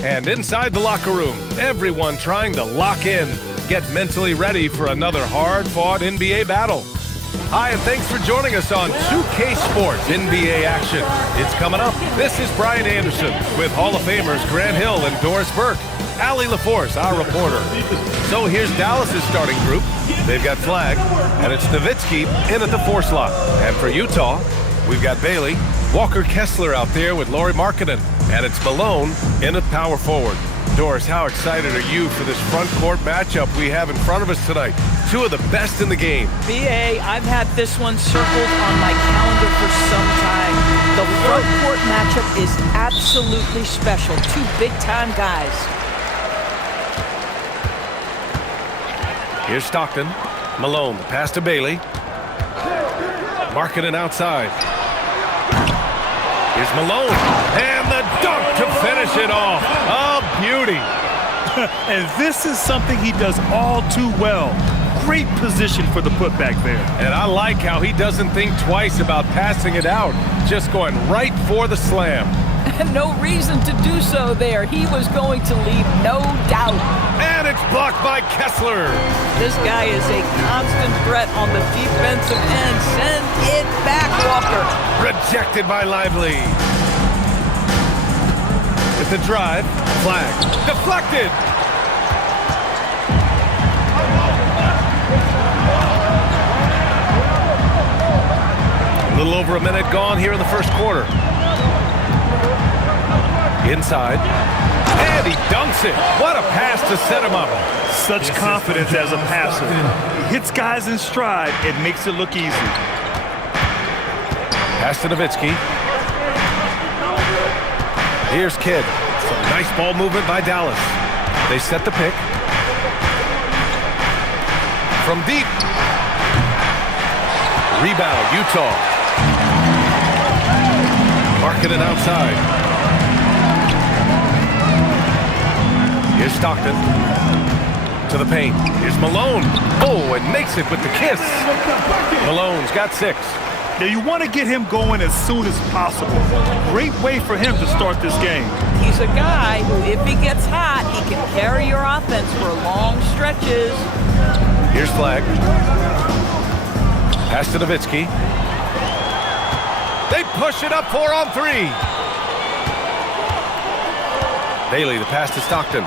And inside the locker room, everyone trying to lock in, get mentally ready for another hard-fought NBA battle. Hi, and thanks for joining us on 2K Sports NBA action. It's coming up. This is Brian Anderson with Hall of Famers Grant Hill and Doris Burke. Allie LaForce, our reporter. So here's Dallas's starting group. They've got Flag, and it's Nowitzki in at the 4 slot. And for Utah, we've got Bailey, Walker Kessler out there with Lauri Markkanen, and it's Malone in at power forward. Doris, how excited are you for this front court matchup we have in front of us tonight? Two of the best in the game. B.A., I've had this one circled on my calendar for some time. The front court matchup is absolutely special. Two big-time guys. Here's Stockton. Malone, the pass to Bailey. Markkanen outside. Here's Malone, and the dunk to finish it off. A beauty. And this is something he does all too well. Great position for the putback there. And I like how he doesn't think twice about passing it out, just going right for the slam. And no reason to do so there. He was going to leave no doubt. And it's blocked by Kessler. This guy is a constant threat on the defensive end. Send it back, Walker. Rejected by Lively. With the drive, Flag. Deflected. A little over a minute gone here in the first quarter. Inside. And he dunks it. What a pass to set him up. Such confidence as a passer. He hits guys in stride and makes it look easy. Pass to Nowitzki. Here's Kidd. Some nice ball movement by Dallas. They set the pick. From deep. Rebound, Utah. Markkanen outside. Here's Stockton. To the paint. Here's Malone. Oh, and makes it with the kiss. Malone's got 6. Now you want to get him going as soon as possible. Great way for him to start this game. He's a guy who, if he gets hot, he can carry your offense for long stretches. Here's Flag. Pass to Nowitzki. They push it up 4 on 3. Bailey, the pass to Stockton.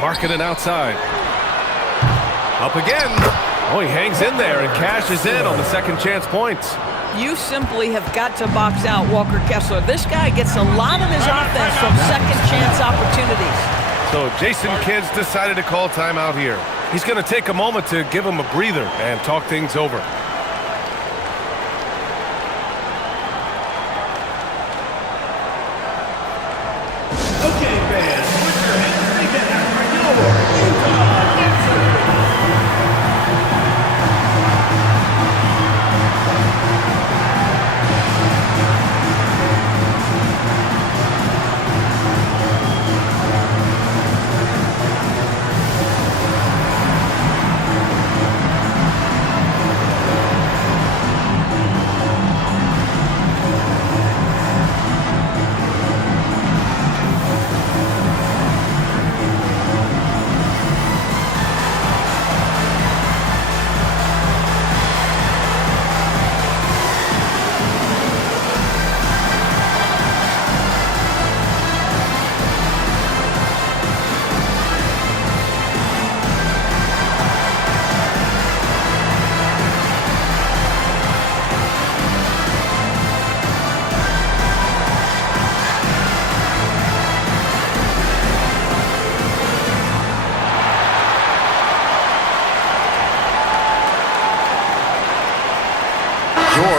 Markkanen outside. Up again. Oh, he hangs in there and cashes in on the second chance points. You simply have got to box out Walker Kessler. This guy gets a lot of his offense from second chance opportunities. So Jason Kidd's decided to call timeout here. He's going to take a moment to give him a breather and talk things over.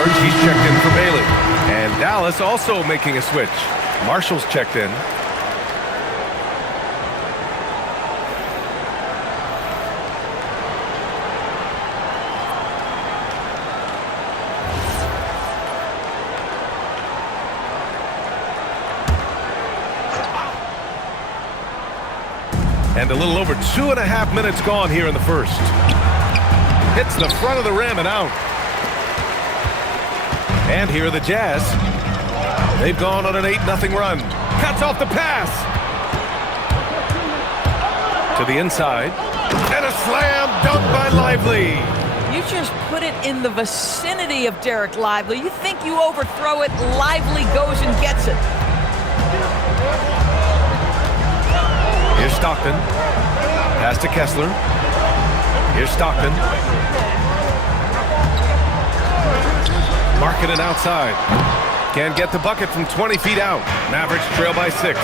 He's checked in for Bailey. And Dallas also making a switch. Marshall's checked in. And a little over 2.5 minutes gone here in the first. Hits the front of the rim and out. And here are the Jazz. They've gone on an 8-0 run. Cuts off the pass. To the inside. And a slam dunk by Lively. You just put it in the vicinity of Derek Lively. You think you overthrow it, Lively goes and gets it. Here's Stockton. Pass to Kessler. Here's Stockton. Markkanen outside. Can't get the bucket from 20 feet out. Mavericks trail by 6.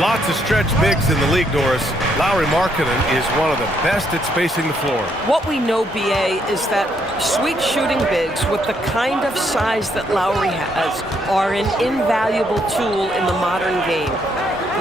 Lots of stretch bigs in the league, Doris. Lauri Markkanen is one of the best at spacing the floor. What we know, BA, is that sweet shooting bigs with the kind of size that Lauri has are an invaluable tool in the modern game.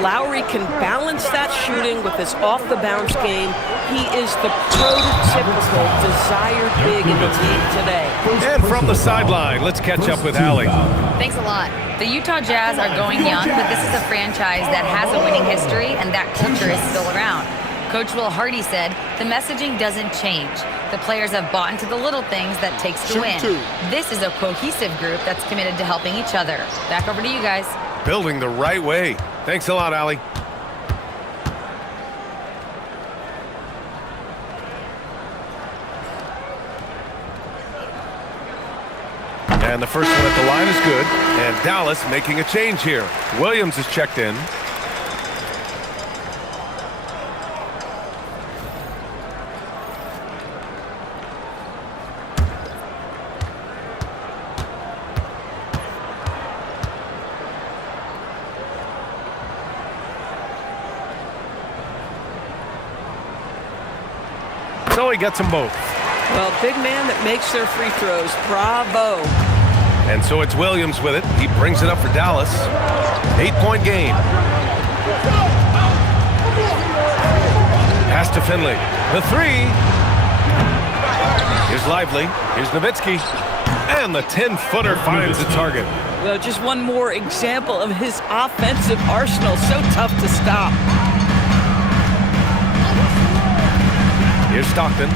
Lauri can balance that shooting with his off-the-bounce game. He is the prototypical desired big in the league today. And from the sideline, let's catch up with Allie. Thanks a lot. The Utah Jazz are going young, but this is a franchise that has a winning history, and that culture is still around. Coach Will Hardy said, the messaging doesn't change. The players have bought into the little things that takes to win. This is a cohesive group that's committed to helping each other. Back over to you guys. Building the right way. Thanks a lot, Allie. And the first one at the line is good. And Dallas making a change here. Williams is checked in. So he gets them both. Well, big man that makes their free throws. Bravo. And so it's Williams with it. He brings it up for Dallas. 8-point game. Pass to Finley. The three. Here's Lively. Here's Nowitzki. And the 10-footer finds the target. Well, just one more example of his offensive arsenal. So tough to stop. Here's Stockton.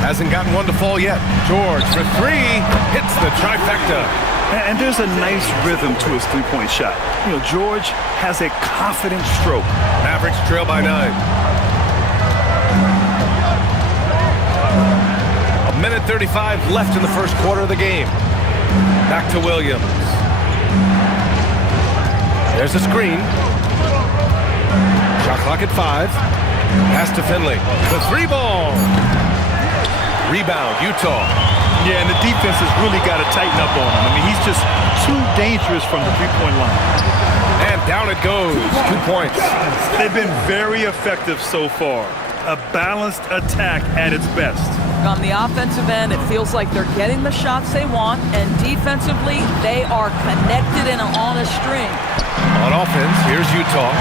Hasn't gotten one to fall yet. George for three. Hits the trifecta. And there's a nice rhythm to his three-point shot. You know, George has a confident stroke. Mavericks trail by 9. A minute 35 left in the first quarter of the game. Back to Williams. There's a screen. Shot clock at 5. Pass to Finley. The three ball. Rebound, Utah. Yeah, and the defense has really got to tighten up on him. I mean, he's just too dangerous from the three-point line. And down it goes. 2 points. They've been very effective so far. A balanced attack at its best. On the offensive end, it feels like they're getting the shots they want, and defensively, they are connected and on a string. On offense, here's Utah.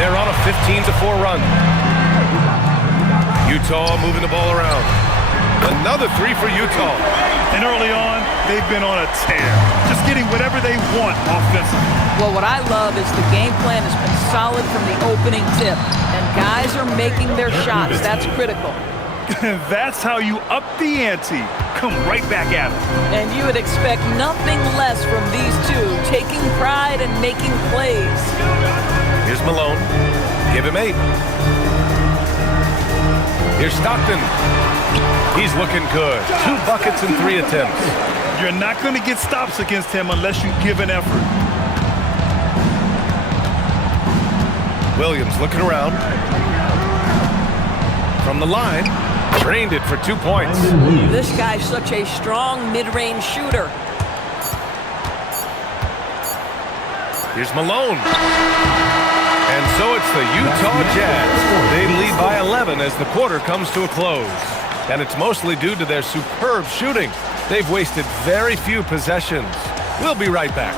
They're on a 15-4 run. Utah moving the ball around. Another three for Utah. And early on, they've been on a tear. Just getting whatever they want offensively. Well, what I love is the game plan has been solid from the opening tip. And guys are making their shots. That's critical. That's how you up the ante. Come right back at them. And you would expect nothing less from these two, taking pride and making plays. Here's Malone. Give him 8. Here's Stockton. He's looking good. 2 buckets and 3 attempts. You're not going to get stops against him unless you give an effort. Williams looking around. From the line. Drained it for 2 points. This guy's such a strong mid-range shooter. Here's Malone. And so it's the Utah Jazz. They lead by 11 as the quarter comes to a close. And it's mostly due to their superb shooting. They've wasted very few possessions. We'll be right back.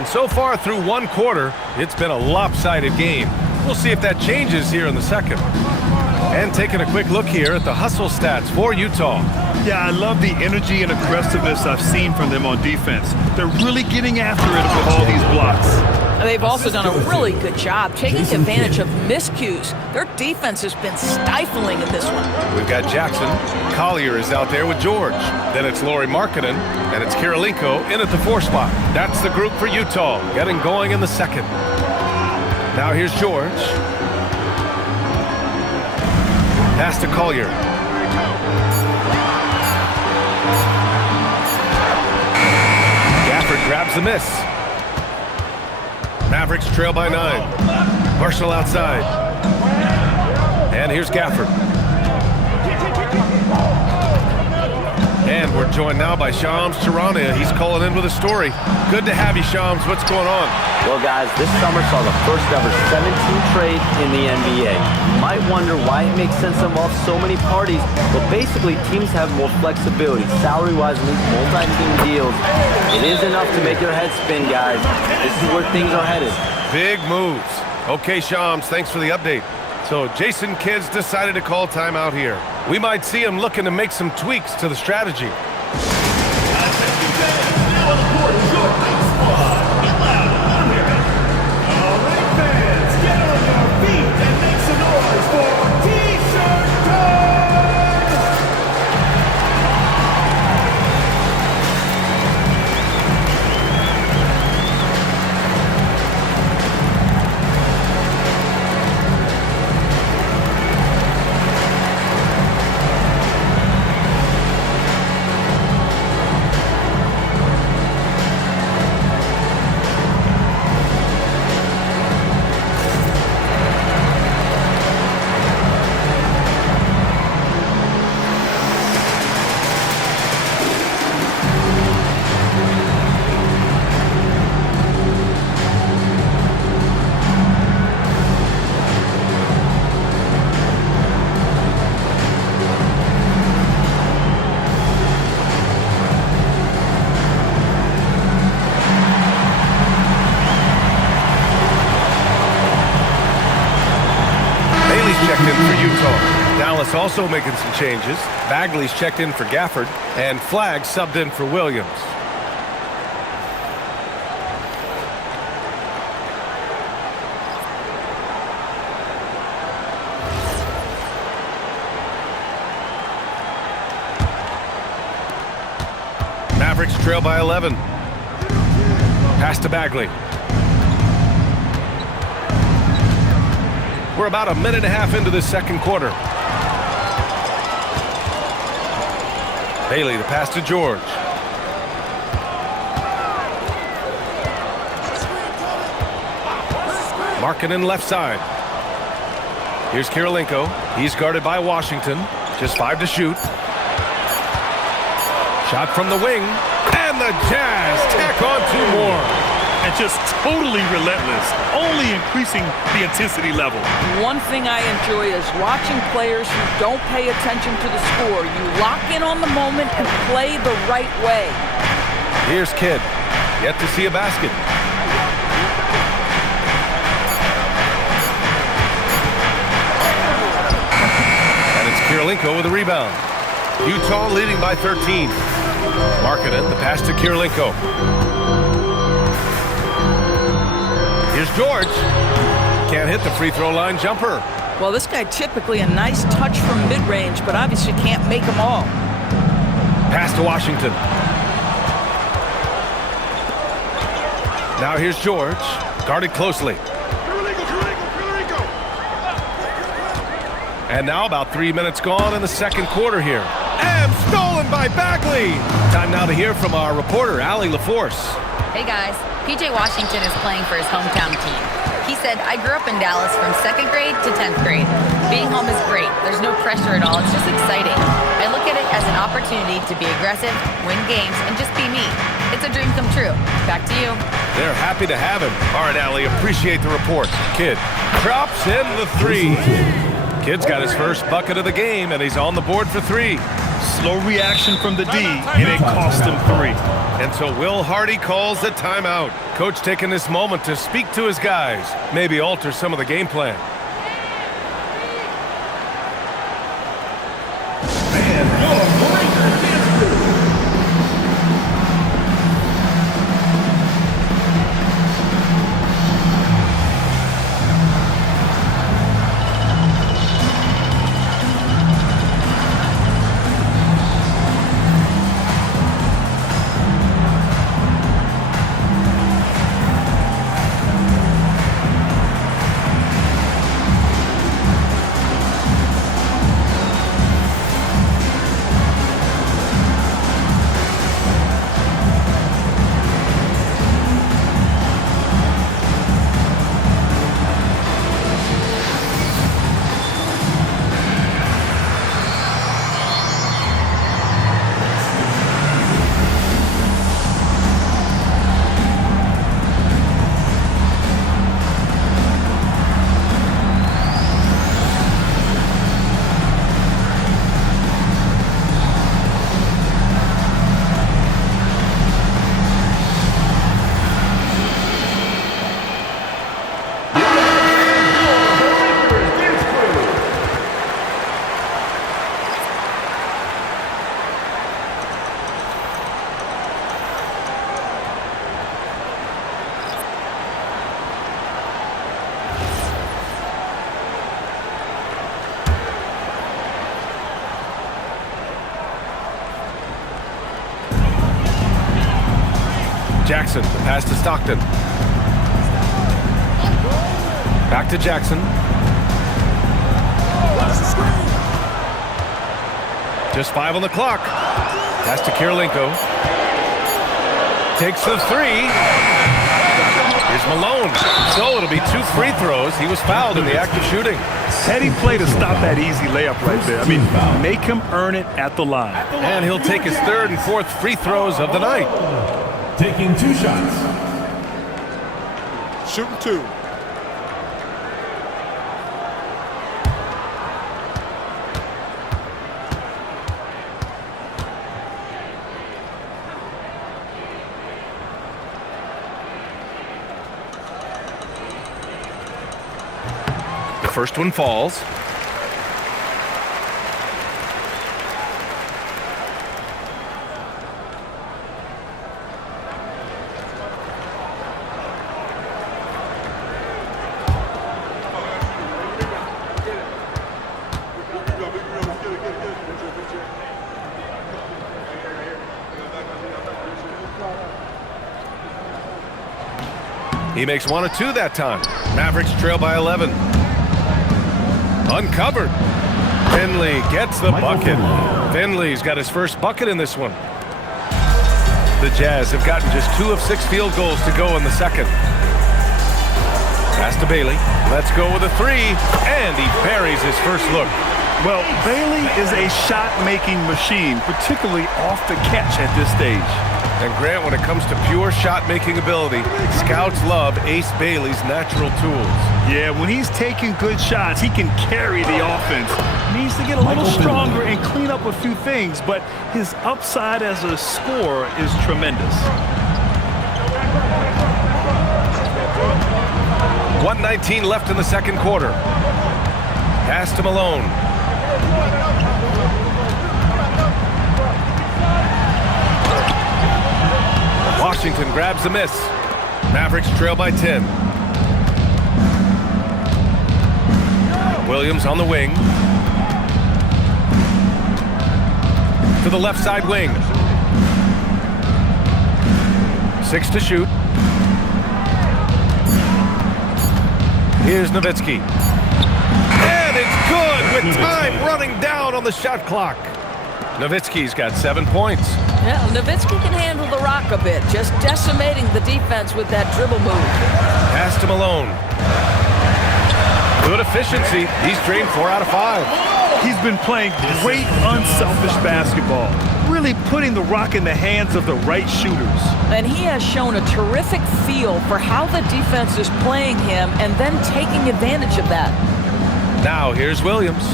And so far through one quarter, it's been a lopsided game. We'll see if that changes here in the second. And taking a quick look here at the hustle stats for Utah. Yeah, I love the energy and aggressiveness I've seen from them on defense. They're really getting after it with all these blocks. And they've also done a really good job taking advantage of miscues. Their defense has been stifling in this one. We've got Jackson. Collier is out there with George. Then it's Lauri Markkanen, and it's Kirilenko in at the 4 spot. That's the group for Utah, getting going in the second. Now here's George. Pass to Collier. Gafford grabs the miss. Mavericks trail by 9. Marshall outside. And here's Gafford. And we're joined now by Shams Charania. He's calling in with a story. Good to have you, Shams. What's going on? Well, guys, this summer saw the first ever 17 trade in the NBA. You might wonder why it makes sense to involve so many parties, but basically teams have more flexibility, salary-wise, in these multi-team deals. It is enough to make your head spin, guys. This is where things are headed. Big moves. Okay, Shams, thanks for the update. So Jason Kidd's decided to call timeout here. We might see him looking to make some tweaks to the strategy. Checked in for Utah. Dallas also making some changes. Bagley's checked in for Gafford, and Flagg subbed in for Williams. Mavericks trail by 11. Pass to Bagley. We're about a minute and a half into this second quarter. Bailey, the pass to George. Markkanen left side. Here's Kirilenko. He's guarded by Washington. Just 5 to shoot. Shot from the wing. And the Jazz tack on 2 more. And just totally relentless, only increasing the intensity level. One thing I enjoy is watching players who don't pay attention to the score. You lock in on the moment and play the right way. Here's Kidd. Yet to see a basket. And it's Kirilenko with a rebound. Utah leading by 13. Markkanen, the pass to Kirilenko. Here's George. Can't hit the free throw line jumper. Well, this guy typically a nice touch from mid-range, but obviously can't make them all. Pass to Washington. Now here's George. Guarded closely. And now about 3 minutes gone in the second quarter here. And stolen by Bagley. Time now to hear from our reporter, Allie LaForce. Hey guys, PJ Washington is playing for his hometown team. He said, I grew up in Dallas from 2nd grade to 10th grade. Being home is great. There's no pressure at all. It's just exciting. I look at it as an opportunity to be aggressive, win games, and just be me. It's a dream come true. Back to you. They're happy to have him. All right, Allie, appreciate the report. Kidd drops in the 3. Kidd's got his first bucket of the game, and he's on the board for 3. Slow reaction from the D, and it cost him 3. And so Will Hardy calls the timeout. Coach taking this moment to speak to his guys, maybe alter some of the game plan. Jackson, the pass to Stockton. Back to Jackson. Just 5 on the clock. Pass to Kirilenko. Takes the 3. Here's Malone. So it'll be 2 free throws. He was fouled in the act of shooting. Heady play to stop that easy layup right there. I mean, make him earn it at the line. And he'll take his 3rd and 4th free throws of the night. Taking 2 shots. Shooting 2. The first one falls. He makes 1 of 2 that time. Mavericks trail by 11. Uncovered. Finley gets the bucket. Finley's got his first bucket in this one. The Jazz have gotten just 2 of 6 field goals to go in the second. Pass to Bailey. Let's go with a 3. And he buries his first look. Well, Bailey is a shot-making machine, particularly off the catch at this stage. And Grant, when it comes to pure shot-making ability, scouts love Ace Bailey's natural tools. Yeah, when he's taking good shots, he can carry the offense. Needs to get a little stronger and clean up a few things, but his upside as a scorer is tremendous. 1:19 left in the second quarter. Pass to Malone. Washington grabs the miss. Mavericks trail by 10. Williams on the wing. To the left side wing. 6 to shoot. Here's Nowitzki. And it's good with time running down on the shot clock. Nowitzki's got 7 points. Yeah, Nowitzki can handle the rock a bit, just decimating the defense with that dribble move. Pass to Malone. Good efficiency. He's drained 4 out of 5. He's been playing great, unselfish basketball, really putting the rock in the hands of the right shooters. And he has shown a terrific feel for how the defense is playing him and then taking advantage of that. Now here's Williams.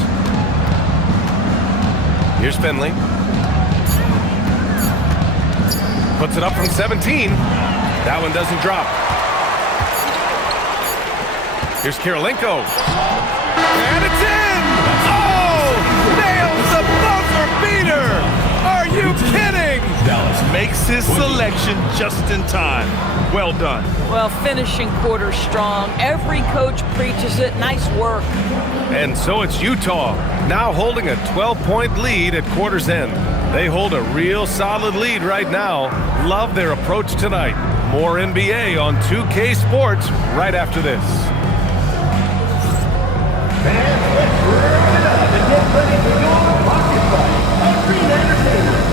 Here's Finley. Puts it up from 17. That one doesn't drop. Here's Kirilenko. And it's in! Oh! Nails the buzzer beater! Are you kidding? Dallas Makes his selection just in time. Well done. Well, finishing quarter strong. Every coach preaches it. Nice work. And so it's Utah, now holding a 12-point lead at quarter's end. They hold a real solid lead right now. Love their approach tonight. More NBA on 2K Sports right after this. fans, let's work it up and get ready for your pocket fight. Green Entertainment.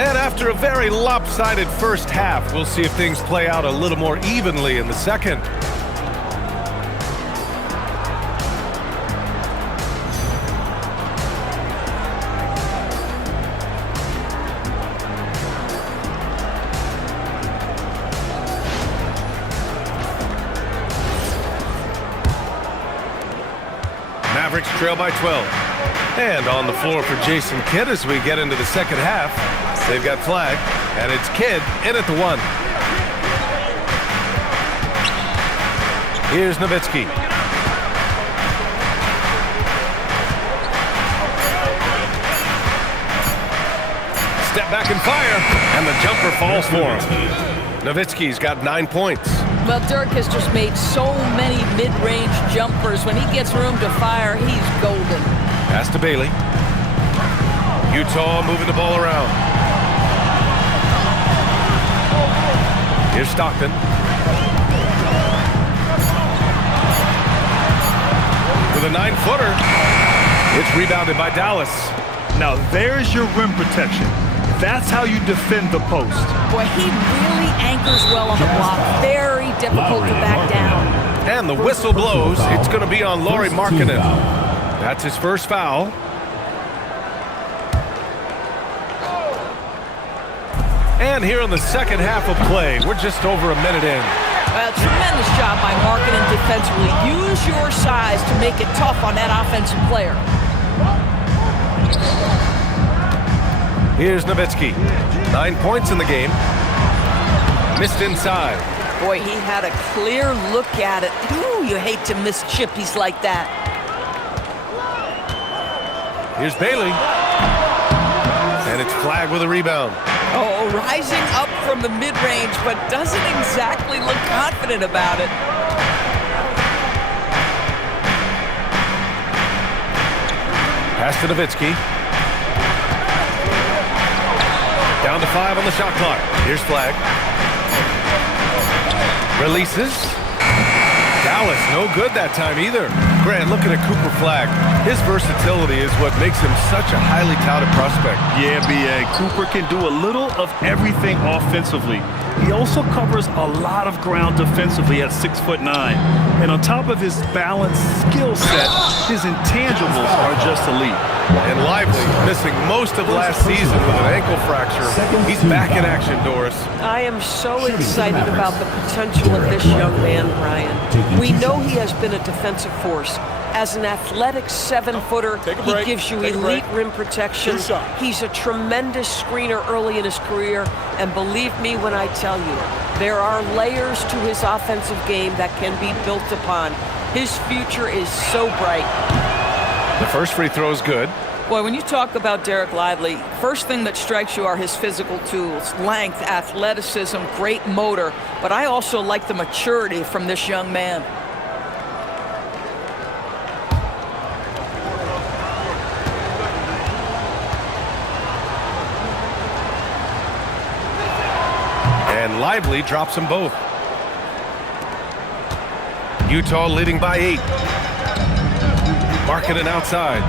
And after a very lopsided first half, we'll see if things play out a little more evenly in the second. Mavericks trail by 12. And on the floor for Jason Kidd as we get into the second half. They've got flag, and it's Kidd in at the 1. Here's Nowitzki. Step back and fire, and the jumper falls for him. Nowitzki's got 9 points. Well, Dirk has just made so many mid-range jumpers. When he gets room to fire, he's golden. Pass to Bailey. Utah moving the ball around. Here's Stockton. With a 9-footer. It's rebounded by Dallas. Now there's your rim protection. That's how you defend the post. Boy, he really anchors well on the block. Very difficult to back down. And the whistle blows. It's going to be on Lauri Markkanen. That's his first foul. And here in the second half of play, we're just over a minute in. Well, tremendous job by Markkanen defensively. Use your size to make it tough on that offensive player. Here's Nowitzki. 9 points in the game. Missed inside. Boy, he had a clear look at it. Ooh, you hate to miss chippies like that. Here's Bailey. And it's Flag with a rebound. Oh, rising up from the mid-range, but doesn't exactly look confident about it. Pass to Nowitzki. Down to 5 on the shot clock. Here's Flag. Releases. Dallas, no good that time either. Grant, looking at Cooper Flag. His versatility is what makes him such a highly touted prospect. Yeah, B.A. Cooper can do a little of everything offensively. He also covers a lot of ground defensively at 6'9". And on top of his balanced skill set, his intangibles are just elite. And Lively, missing most of last season with an ankle fracture. He's back in action, Doris. I am so excited about the potential of this young man, Brian. We know he has been a defensive force. As an athletic 7-footer, he gives you elite rim protection. He's a tremendous screener early in his career. And believe me when I tell you, there are layers to his offensive game that can be built upon. His future is so bright. The first free throw is good. Boy, when you talk about Derek Lively, first thing that strikes you are his physical tools, length, athleticism, great motor. But I also like the maturity from this young man. and Lively drops them both. Utah leading by 8. Markkanen outside.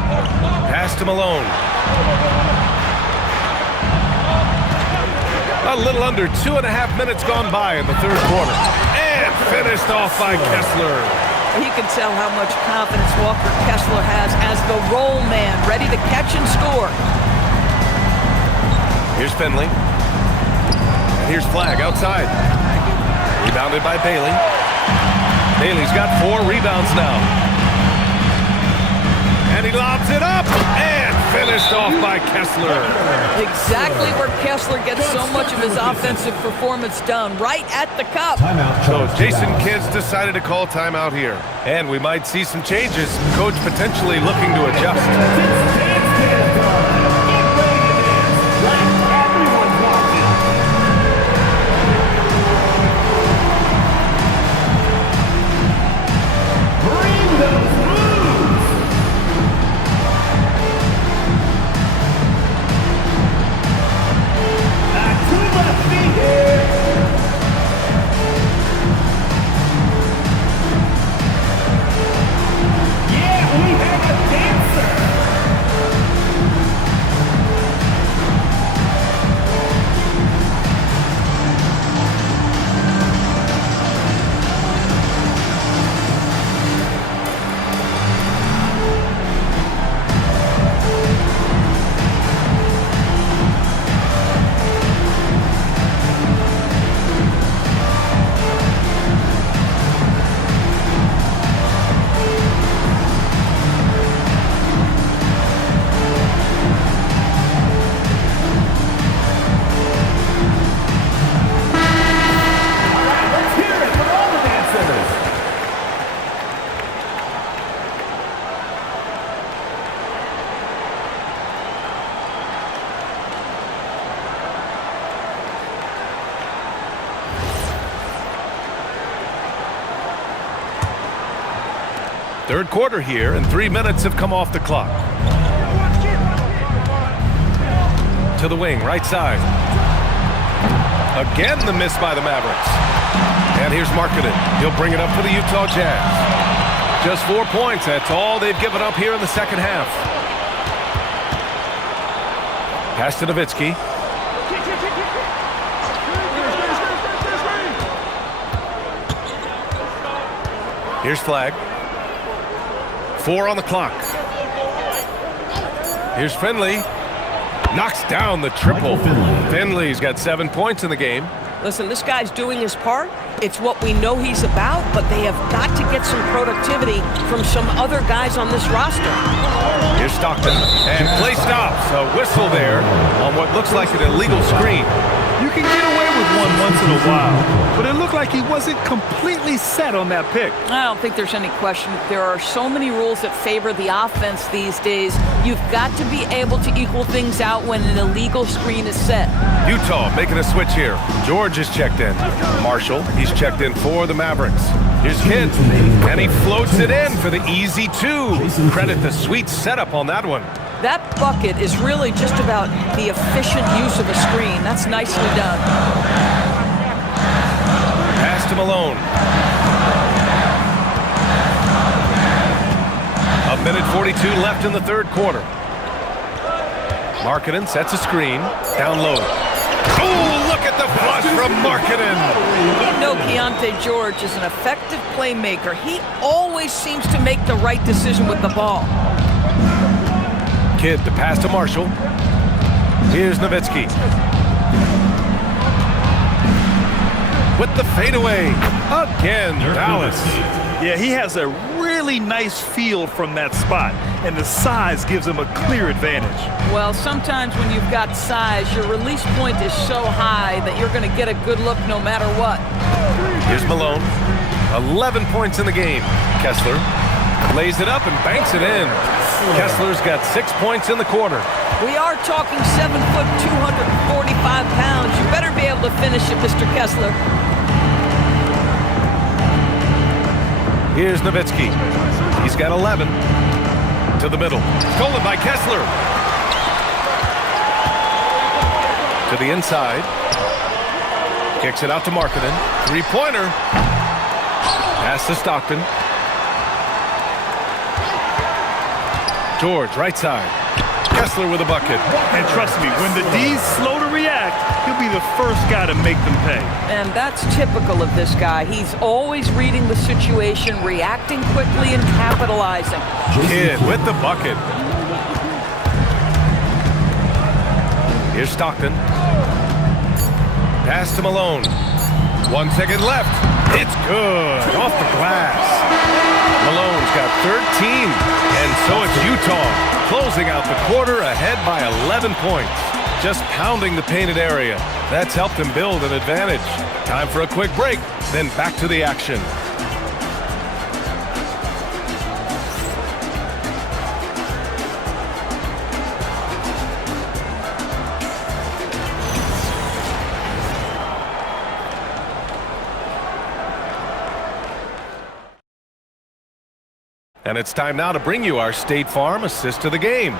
Pass to Malone. A little under 2.5 minutes gone by in the third quarter. And finished off by Kessler. You can tell how much confidence Walker Kessler has as the roll man, ready to catch and score. Here's Finley. Here's Flagg outside. Rebounded by Bailey. Bailey's got 4 rebounds now. And he lobs it up and finished off by Kessler. Exactly where Kessler gets so much of his offensive performance done, right at the cup. So Jason Kidd's decided to call timeout here. And we might see some changes. Coach potentially looking to adjust. Third quarter here, and 3 minutes have come off the clock. To the wing, right side. Again, the miss by the Mavericks. And here's Markkanen. He'll bring it up for the Utah Jazz. Just 4 points. That's all they've given up here in the second half. Pass to Nowitzki. Here's Flagg. 4 on the clock. Here's Finley. Knocks down the triple. Finley's got 7 points in the game. Listen, this guy's doing his part. It's what we know he's about, but they have got to get some productivity from some other guys on this roster. Here's Stockton. And play stops. A whistle there on what looks like an illegal screen. You can get away with one once in a while, but it looked like he wasn't completely set on that pick. I don't think there's any question. There are so many rules that favor the offense these days. You've got to be able to equal things out when an illegal screen is set. Utah making a switch here. George is checked in. Marshall, he's checked in for the Mavericks. Here's Kidd, and he floats it in for the easy 2. Credit the sweet setup on that one. That bucket is really just about the efficient use of a screen. That's nicely done. Pass to Malone. A minute 42 left in the third quarter. Markkanen sets a screen. Down low. Oh, look at the flush from Markkanen. You know Keontae George is an effective playmaker. He always seems to make the right decision with the ball. Kidd to pass to Marshall. Here's Nowitzki. With the fadeaway. Again, Dallas. Yeah, he has a really nice feel from that spot, and the size gives him a clear advantage. Well, sometimes when you've got size, your release point is so high that you're going to get a good look no matter what. Here's Malone. 11 points in the game. Kessler lays it up and banks it in. Kessler's got 6 points in the quarter. We are talking 7 foot, 245 pounds. You better be able to finish it, Mr. Kessler. Here's Nowitzki. He's got 11. To the middle. Stolen by Kessler. To the inside. Kicks it out to Markkanen. Three-pointer. Pass to Stockton. George, right side. Kessler with a bucket. And trust me, when the D's slow to react, he'll be the first guy to make them pay. And that's typical of this guy. He's always reading the situation, reacting quickly and capitalizing. Kidd with the bucket. Here's Stockton. Pass to Malone. 1 second left. It's good. Off the glass. Malone's got 13. And so it's Utah closing out the quarter ahead by 11 points. Just pounding the painted area. That's helped them build an advantage. Time for a quick break, then back to the action. And it's time now to bring you our State Farm assist of the game.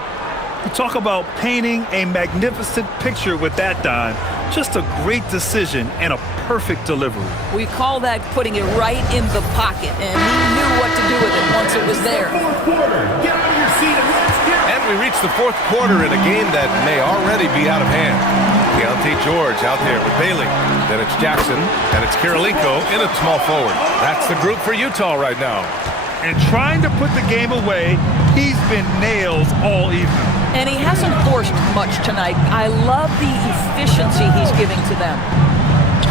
You talk about painting a magnificent picture with that dime. Just a great decision and a perfect delivery. We call that putting it right in the pocket, and he knew what to do with it once it was there. Fourth quarter. Get out of your seat and let's get And we reach the fourth quarter in a game that may already be out of hand. Deontay George out there with Bailey. Then it's Jackson, and it's Kirilenko in a small forward. That's the group for Utah right now. And trying to put the game away, he's been nails all evening. And he hasn't forced much tonight. I love the efficiency he's giving to them.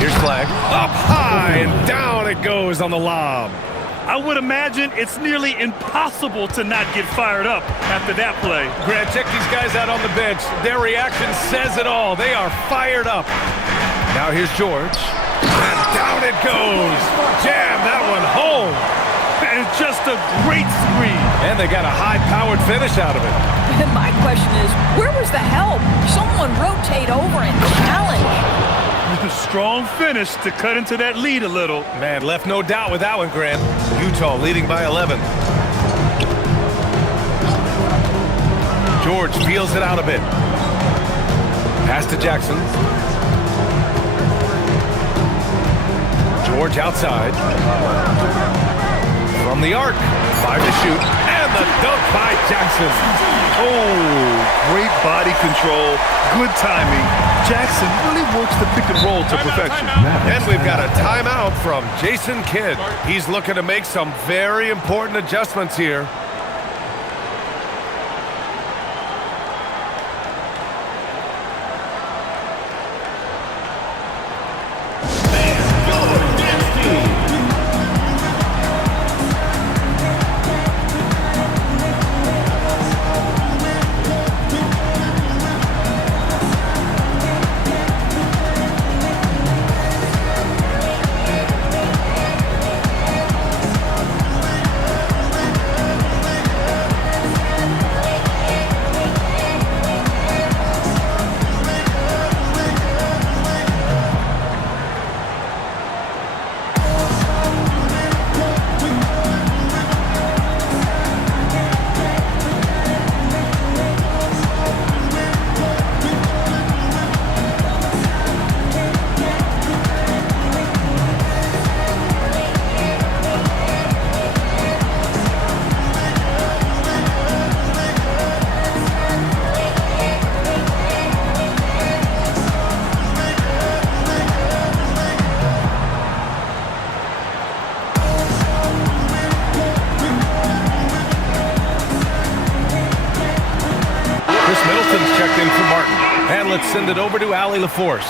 Here's Flag. Up high and down it goes on the lob. I would imagine it's nearly impossible to not get fired up after that play. Grant, check these guys out on the bench. Their reaction says it all. They are fired up. Now here's George. And down it goes. Jam that one home. And just a great screen. And they got a high-powered finish out of it. And my question is, where was the help? Someone rotate over and challenge. Strong finish to cut into that lead a little. Man, left no doubt with that one, Grant. Utah leading by 11. George feels it out a bit. Pass to Jackson. George outside. From the arc. 5 to shoot. And the dunk by Jackson. Oh, great body control. Good timing. Jackson really works the pick and roll to perfection. And we've got a timeout from Jason Kidd. He's looking to make some very important adjustments here. Send it over to Allie LaForce.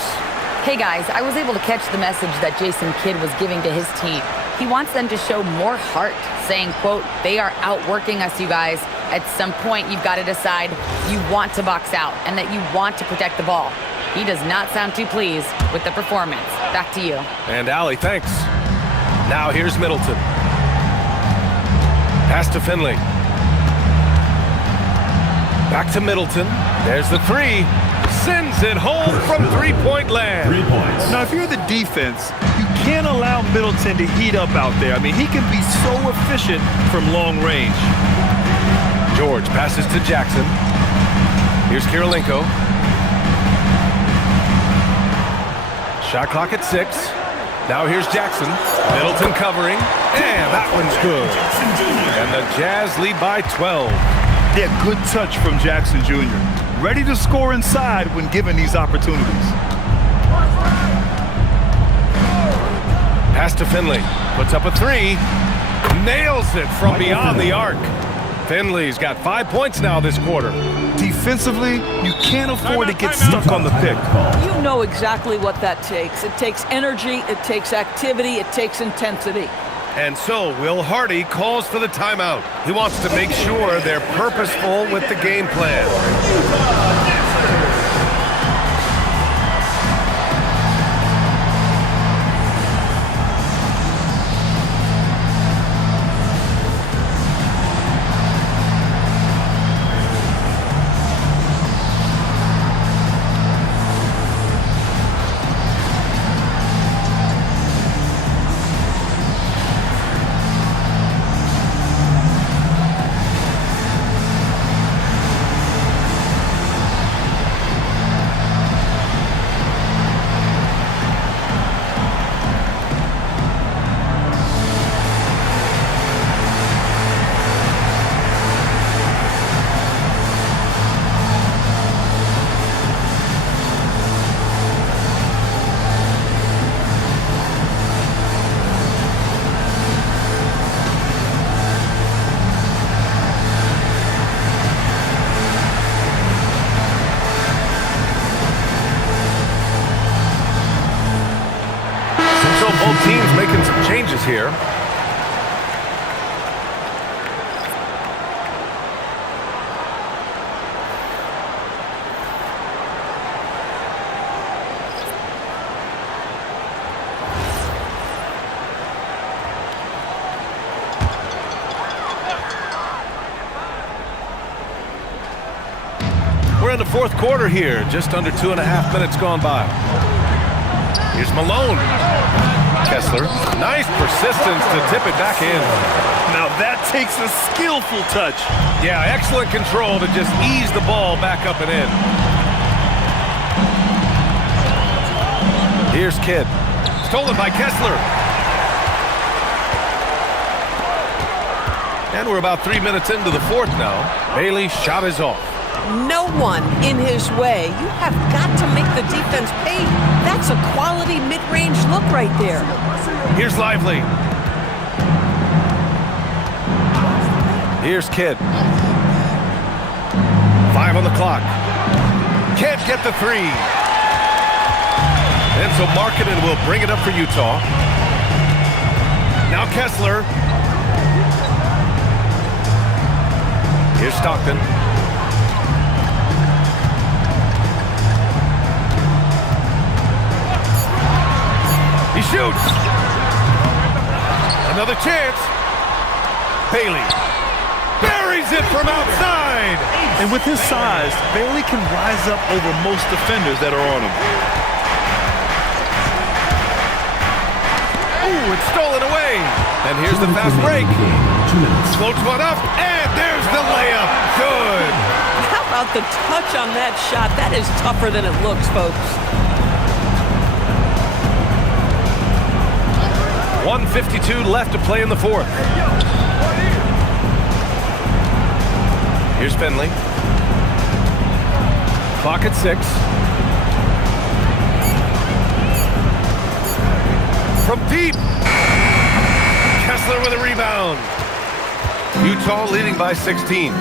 Hey guys, I was able to catch the message that Jason Kidd was giving to his team. He wants them to show more heart, saying, quote, they are outworking us, you guys. At some point, you've got to decide you want to box out and that you want to protect the ball. He does not sound too pleased with the performance. Back to you. And Allie, thanks. Now here's Middleton. Pass to Finley. Back to Middleton. There's the three. Sends it home from three-point land. 3 points. Now, if you're the defense, you can't allow Middleton to heat up out there. I mean, he can be so efficient from long range. George passes to Jackson. Here's Kirilenko. Shot clock at 6. Now here's Jackson. Middleton covering. And that one's good. And the Jazz lead by 12. Yeah, good touch from Jackson Jr. Ready to score inside when given these opportunities. Pass to Finley. Puts up a 3. Nails it from beyond the arc. Finley's got 5 points now this quarter. Defensively, you can't afford to get stuck on the pick. You know exactly what that takes. It takes energy, it takes activity, it takes intensity. And so Will Hardy calls for the timeout. He wants to make sure they're purposeful with the game plan. Both teams making some changes here. We're in the fourth quarter here, just under 2.5 minutes gone by. Here's Malone. Kessler, nice persistence to tip it back in. Now that takes a skillful touch. Yeah, excellent control to just ease the ball back up and in. Here's Kidd. Stolen by Kessler. And we're about 3 minutes into the fourth now. Bailey's shot is off. No one in his way. You have got to make the defense pay. That's a quality mid-range look right there. Here's Lively. Here's Kidd. 5 on the clock. Can't get the 3. And so Markkanen will bring it up for Utah. Now Kessler. Here's Stockton. He shoots. Another chance. Bailey buries it from outside. And with his size, Bailey can rise up over most defenders that are on him. Ooh, it's stolen away. And here's the fast break. Floats one up, and there's the layup. Good. How about the touch on that shot? That is tougher than it looks, folks. 1:52 left to play in the fourth. Here's Finley. Clock at 6. From deep. Kessler with a rebound. Utah leading by 16.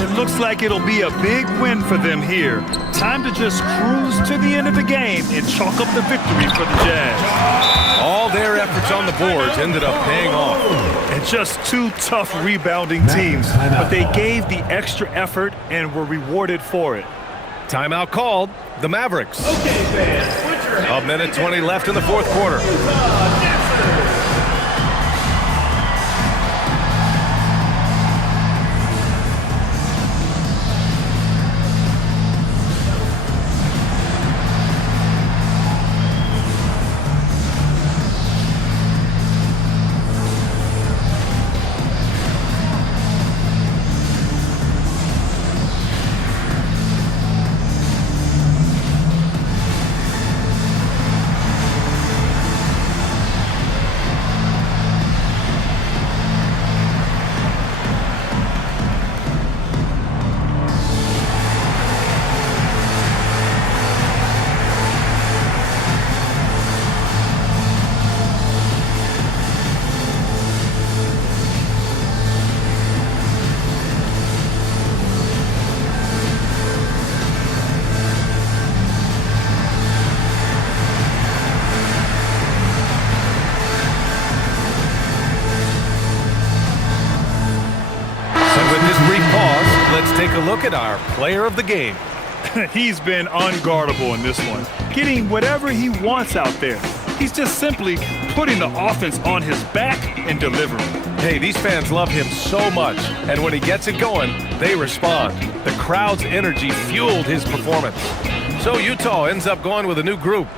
It looks like it'll be a big win for them here. Time to just cruise to the end of the game and chalk up the victory for the Jazz. All their efforts on the boards ended up paying off. And just two tough rebounding teams, but they gave the extra effort and were rewarded for it. Timeout called. The Mavericks. Okay, fans, put your hands 1:20 left in the fourth quarter. take a look at our player of the game. He's been unguardable in this one, getting whatever he wants out there. He's just simply putting the offense on his back and delivering. Hey, these fans love him so much, and when he gets it going, they respond. The crowd's energy fueled his performance. So Utah ends up going with a new group.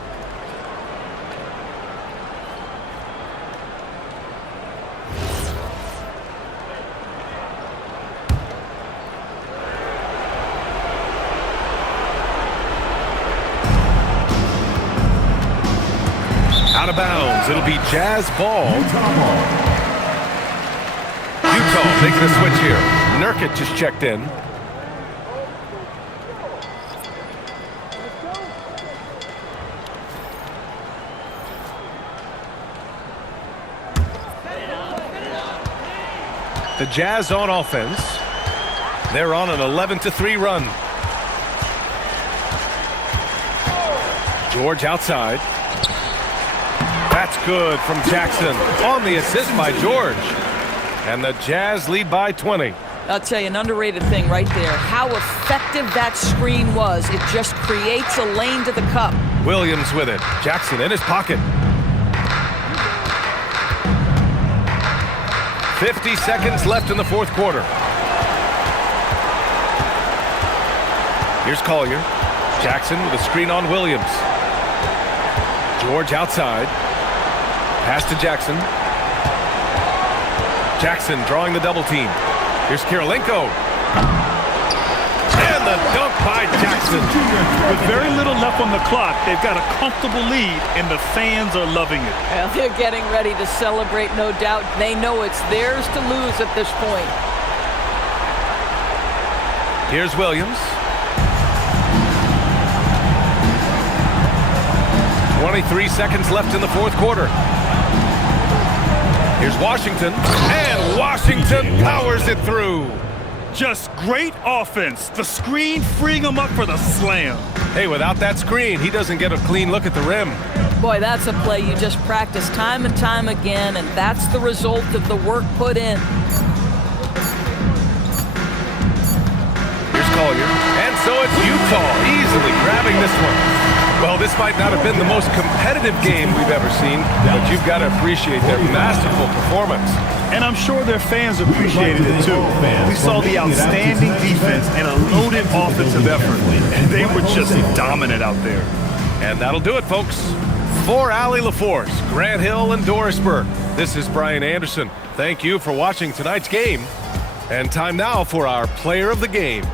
Out of bounds. It'll be Jazz ball. Utah making a switch here. Nurkic just checked in. The Jazz on offense. They're on an 11-3 run. George outside. That's good from Jackson on the assist by George. And the Jazz lead by 20. I'll tell you, an underrated thing right there. How effective that screen was. It just creates a lane to the cup. Williams with it. Jackson in his pocket. 50 seconds left in the fourth quarter. Here's Collier. Jackson with a screen on Williams. George outside. Pass to Jackson. Jackson drawing the double team. Here's Kirilenko. And the dunk by Jackson. With very little left on the clock, they've got a comfortable lead, and the fans are loving it. Well, they're getting ready to celebrate, no doubt. They know it's theirs to lose at this point. Here's Williams. 23 seconds left in the fourth quarter. Here's Washington, and Washington powers it through. Just great offense. The screen freeing him up for the slam. Hey, without that screen, he doesn't get a clean look at the rim. Boy, that's a play you just practice time and time again, and that's the result of the work put in. Here's Collier, and so it's Utah easily grabbing this one. Well, this might not have been the most competitive game we've ever seen, but you've got to appreciate their masterful performance. And I'm sure their fans appreciated it too. We saw the outstanding defense and a loaded offensive effort. They were just dominant out there. And that'll do it, folks. For Allie LaForce, Grant Hill, and Dorisburg, this is Brian Anderson. Thank you for watching tonight's game. And time now for our player of the game.